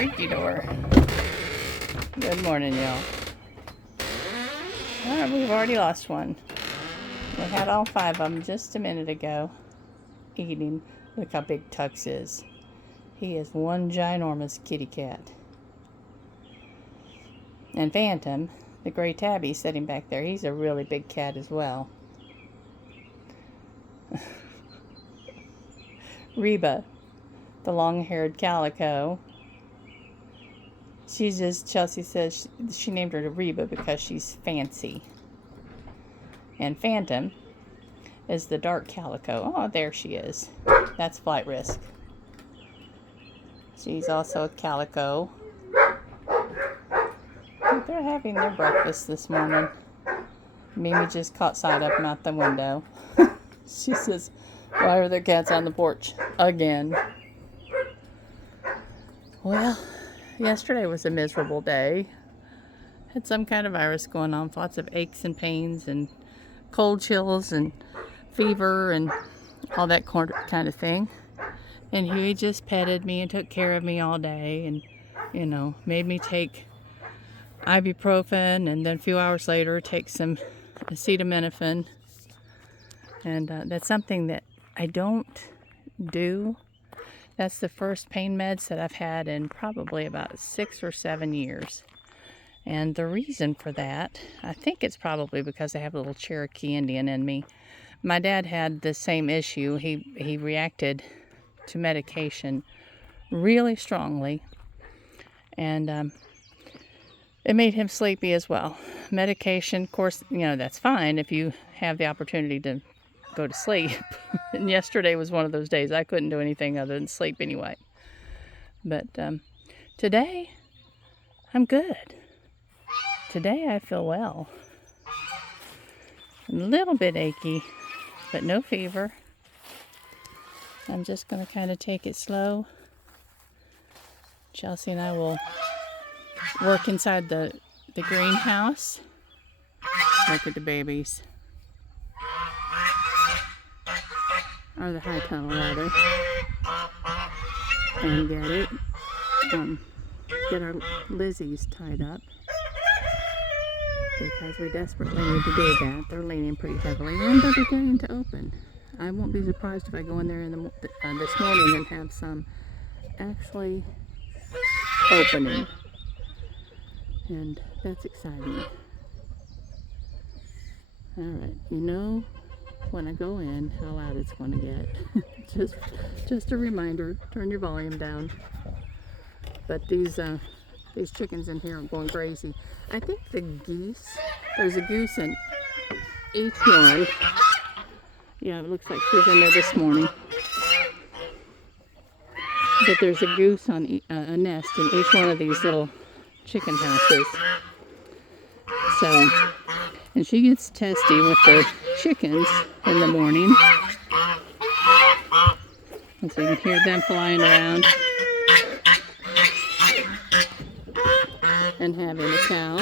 Squeaky door. Good morning, y'all. Alright, we've already lost one. We had all 5 of them just a minute ago eating. Look how big Tux is. He is one ginormous kitty cat. And Phantom, the gray tabby sitting back there, he's a really big cat as well. Reba, the long-haired calico. Chelsea says she named her Reba because she's fancy. And Phantom is the dark calico. Oh, there she is. That's Flight Risk. She's also a calico. They're having their breakfast this morning. Mimi just caught sight of them out the window. She says, why are there cats on the porch again? Well, yesterday was a miserable day. Had some kind of virus going on. Lots of aches and pains and cold chills and fever and all that kind of thing. And Huey just petted me and took care of me all day and, you know, made me take ibuprofen and then a few hours later take some acetaminophen. And that's something that I don't do. That's the first pain meds that I've had in probably about 6 or 7 years. And the reason for that, I think it's probably because I have a little Cherokee Indian in me. My dad had the same issue. He reacted to medication really strongly. And it made him sleepy as well. Medication, of course, you know, that's fine if you have the opportunity to go to sleep. And yesterday was one of those days I couldn't do anything other than sleep anyway. But today, I'm good. Today I feel well. A little bit achy, but no fever. I'm just going to kind of take it slow. Chelsea and I will work inside the greenhouse. Look at the babies. Or the high tunnel rather. And get our Lizzies tied up. Because we desperately need to do that. They're leaning pretty heavily. And they're beginning to open. I won't be surprised if I go in there this morning and have some actually opening. And that's exciting. Alright, you know when I go in how loud it's going to get. just a reminder, turn your volume down. But these chickens in here are going crazy. I think the geese, there's a goose in each one. Yeah, it looks like she's in there this morning. But there's a goose on a nest in each one of these little chicken houses. So, and she gets testy with the chickens in the morning. And so you can hear them flying around. And having a cow.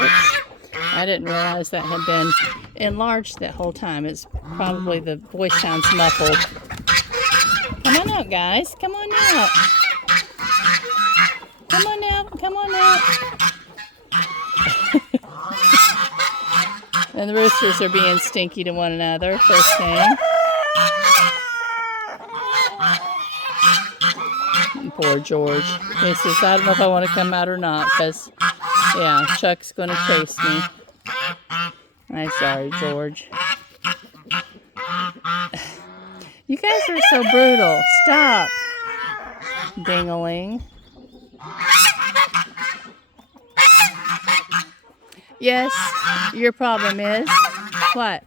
Oops. I didn't realize that had been enlarged that whole time. It's probably the voice sounds muffled. Come on out, guys. Come on out. Come on out. Come on out. And the roosters are being stinky to one another first thing. And poor George. He says, I don't know if I want to come out or not because, yeah, Chuck's going to chase me. I'm sorry, George. You guys are so brutal. Stop. Ding-a-ling. Yes, your problem is what?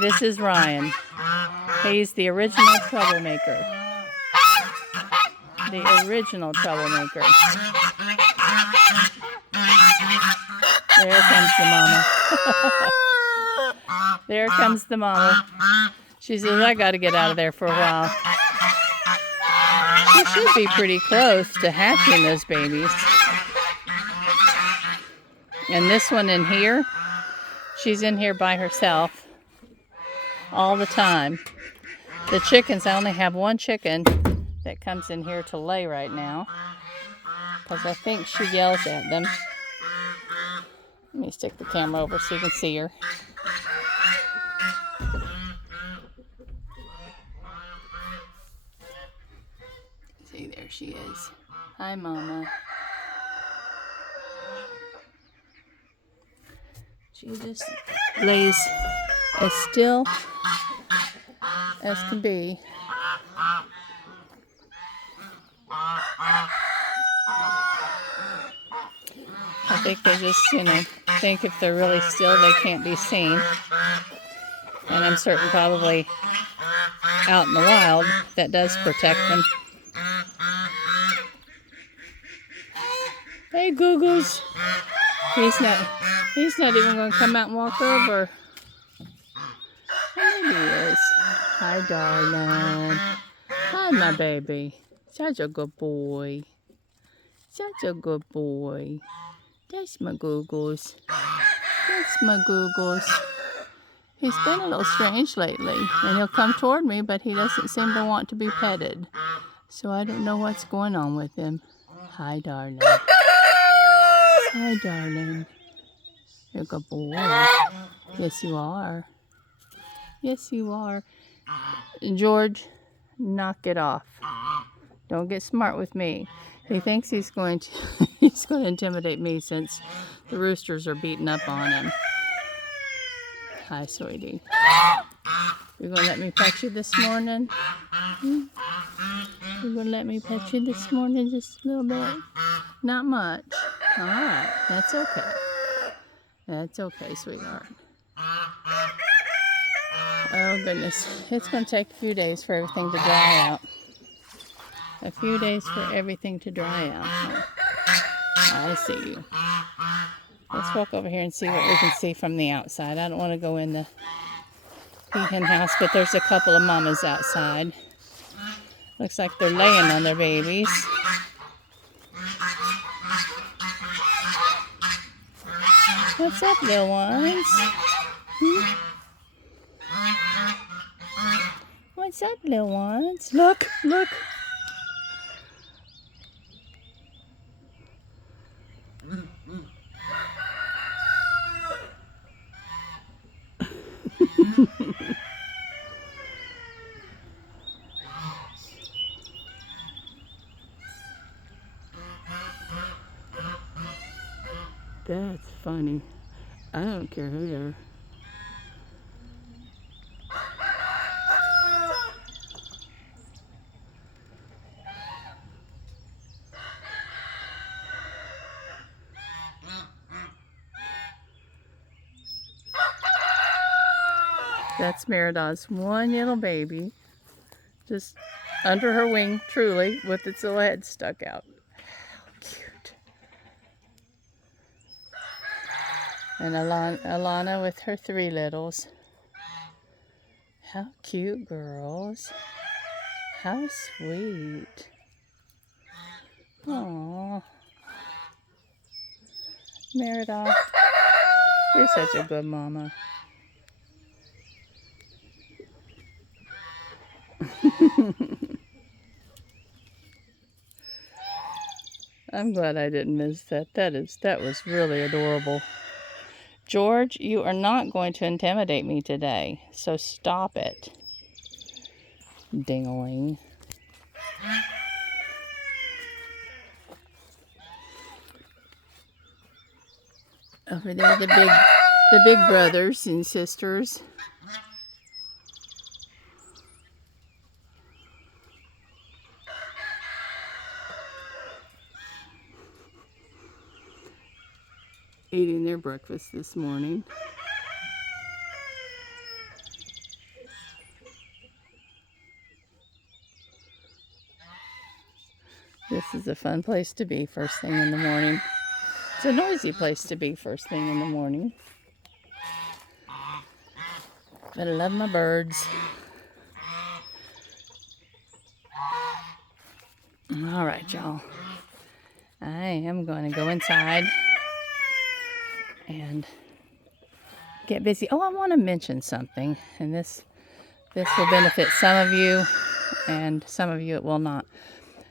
This is Ryan. He's the original troublemaker. The original troublemaker. There comes the mama. There comes the mama. She says, I got to get out of there for a while. She should be pretty close to hatching those babies. And this one in here, She's in here by herself all the time. The chickens, I only have one chicken that comes in here to lay right now because I think she yells at them. Let me stick the camera over so you can see her. See, there she is. Hi, Mama. She just lays as still as can be. I think they just, think if they're really still, they can't be seen. And I'm certain probably out in the wild, that does protect them. Hey, Goo-Goos. He's not even going to come out and walk over. There he is. Hi, darling. Hi, my baby. Such a good boy. Such a good boy. That's my Goo-Goos. That's my Goo-Goos. He's been a little strange lately, and he'll come toward me, but he doesn't seem to want to be petted. So I don't know what's going on with him. Hi, darling. Hi, darling. You're a good boy. Yes, you are. Yes, you are. George, knock it off. Don't get smart with me. He thinks he's going to intimidate me since the roosters are beating up on him. Hi, sweetie. You're going to let me pet you this morning? You're going to let me pet you this morning just a little bit? Not much. All right. That's okay. That's okay, sweetheart. Oh, goodness. It's going to take a few days for everything to dry out. A few days for everything to dry out. I see you. Let's walk over here and see what we can see from the outside. I don't want to go in the hen house, but there's a couple of mamas outside. Looks like they're laying on their babies. What's up, little ones? What's up, little ones? Look, look. That's funny. I don't care who they are. That's Merida's one little baby, just under her wing, truly, with its little head stuck out. How cute. And Alana with her three littles. How cute, girls. How sweet. Aww. Merida, you're such a good mama. I'm glad I didn't miss that. That was really adorable. George, you are not going to intimidate me today, so stop it. Ding-a-ling. Over there, the big brothers and sisters. Eating their breakfast this morning. This is a fun place to be first thing in the morning. It's a noisy place to be first thing in the morning. But I love my birds. All right, y'all. I am going to go inside and get busy. Oh, I want to mention something, and this will benefit some of you, and some of you it will not.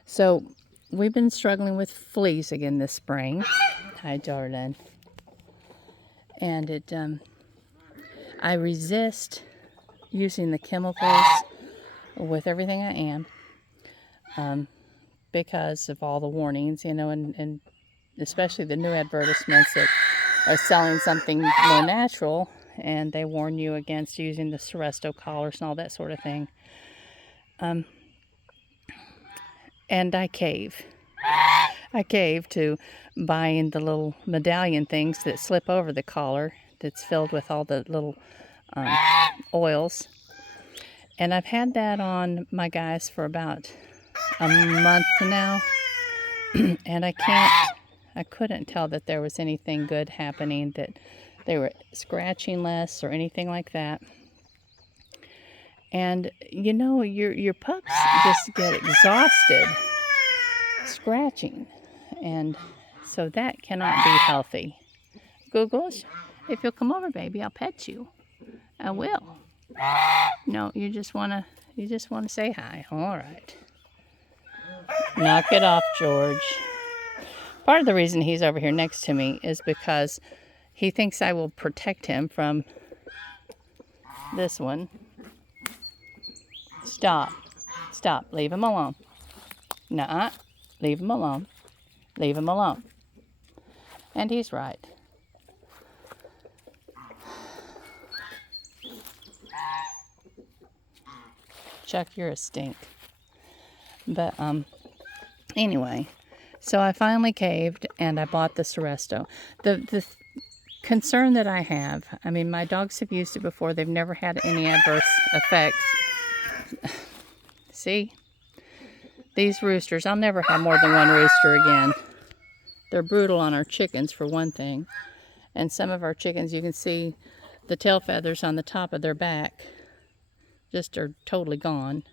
So, we've been struggling with fleas again this spring. Hi, Jordan. And I resist using the chemicals with everything I am, because of all the warnings, and especially the new advertisements that are selling something more natural, and they warn you against using the Seresto collars and all that sort of thing. And I cave. I cave to buying the little medallion things that slip over the collar that's filled with all the little oils. And I've had that on my guys for about a month now. And I couldn't tell that there was anything good happening, that they were scratching less or anything like that. And your pups just get exhausted scratching, and so that cannot be healthy. Googles, if you'll come over, baby, I'll pet you. I will. No, you just wanna say hi. All right. Knock it off, George. Part of the reason he's over here next to me is because he thinks I will protect him from this one. Stop. Leave him alone. Nuh-uh. Leave him alone. Leave him alone. And he's right. Chuck, you're a stink. But, anyway, so I finally caved and I bought the Seresto. The concern that I have, I mean, my dogs have used it before. They've never had any adverse effects. See? These roosters, I'll never have more than one rooster again. They're brutal on our chickens, for one thing. And some of our chickens, you can see the tail feathers on the top of their back just are totally gone.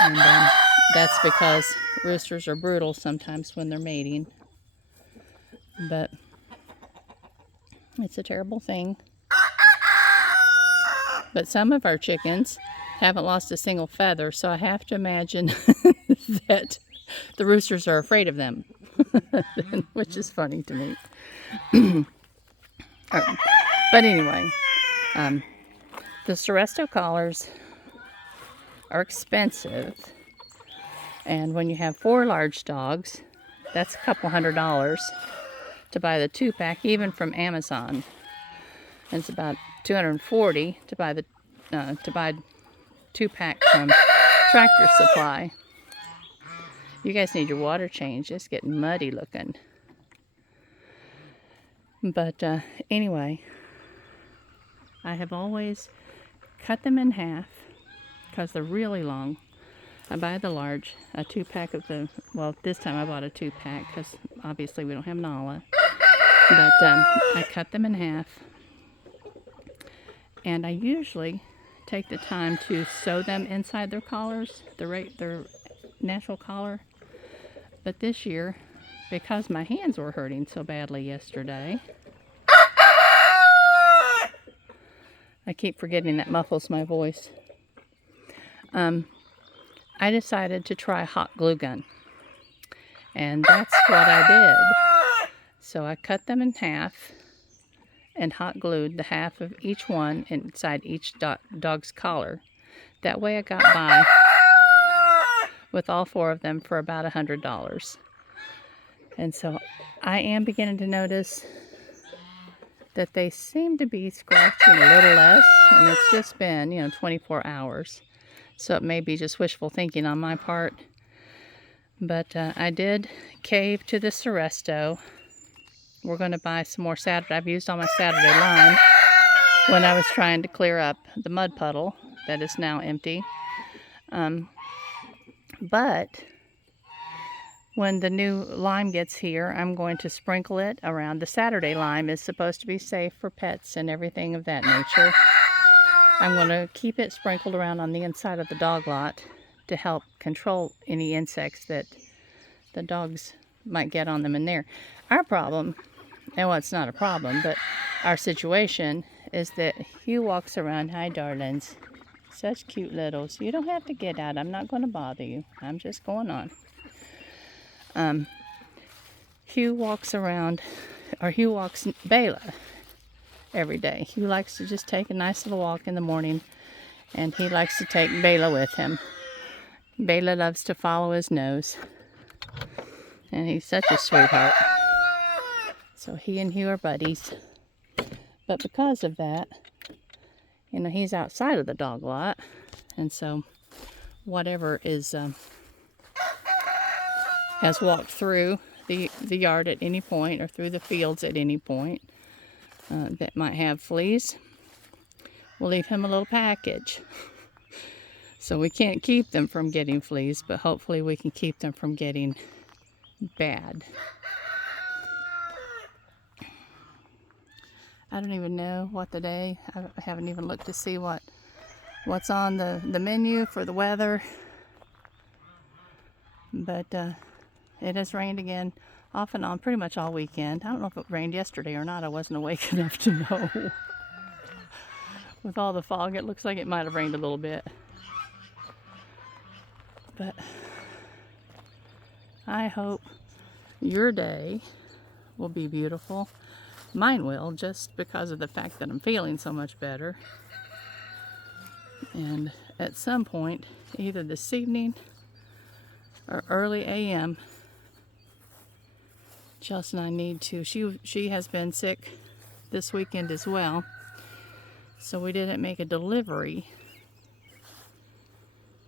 And that's because roosters are brutal sometimes when they're mating. But it's a terrible thing. But some of our chickens haven't lost a single feather, so I have to imagine that the roosters are afraid of them, which is funny to me. But anyway, the Seresto collars are expensive, and when you have 4 large dogs, that's a couple $100 to buy the 2-pack, even from Amazon. And it's about $240 to buy the 2-pack from Tractor Supply. You guys need your water changed. It's getting muddy looking. But anyway, I have always cut them in half because they're really long. I buy the large, a 2-pack of the, well, this time I bought a 2-pack because obviously we don't have Nala. But I cut them in half. And I usually take the time to sew them inside their collars, their natural collar. But this year, because my hands were hurting so badly yesterday, I keep forgetting that muffles my voice. I decided to try hot glue gun. And that's what I did. So I cut them in half and hot glued the half of each one inside each dog's collar. That way I got by with all 4 of them for about $100. And so I am beginning to notice that they seem to be scratching a little less, and it's just been, 24 hours. So it may be just wishful thinking on my part. But I did cave to the Seresto. We're going to buy some more Saturday. I've used all my Saturday line when I was trying to clear up the mud puddle that is now empty. But when the new lime gets here, I'm going to sprinkle it around. The Saturday lime is supposed to be safe for pets and everything of that nature. I'm going to keep it sprinkled around on the inside of the dog lot to help control any insects that the dogs might get on them in there. Our problem, and well, it's not a problem, but our situation is that Hugh walks around. Hi, darlings. Such cute littles. You don't have to get out. I'm not going to bother you. I'm just going on. Hugh walks around, or Hugh walks Bela every day. Hugh likes to just take a nice little walk in the morning, and he likes to take Bela with him. Bela loves to follow his nose, and he's such a sweetheart. So he and Hugh are buddies. But because of that, you know, he's outside of the dog lot, and so whatever is has walked through the yard at any point, or through the fields at any point, that might have fleas, we'll leave him a little package. So we can't keep them from getting fleas, but hopefully we can keep them from getting bad. I don't even know what the day, I haven't even looked to see what's on the menu for the weather. But it has rained again off and on pretty much all weekend. I don't know if it rained yesterday or not. I wasn't awake enough to know. With all the fog, it looks like it might have rained a little bit. But I hope your day will be beautiful. Mine will, just because of the fact that I'm feeling so much better. And at some point, either this evening or early AM, Chelsea and I need to, she has been sick this weekend as well, so we didn't make a delivery.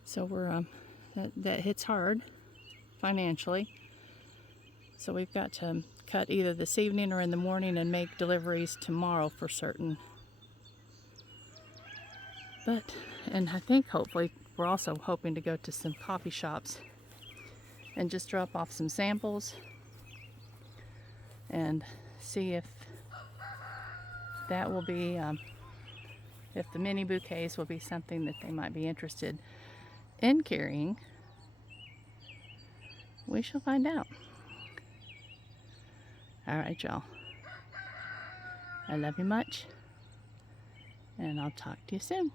So we're that hits hard financially. So we've got to cut either this evening or in the morning and make deliveries tomorrow for certain. And I think hopefully we're also hoping to go to some coffee shops and just drop off some samples and see if that will be, if the mini bouquets will be something that they might be interested in carrying. We shall find out. All right, y'all. I love you much, and I'll talk to you soon.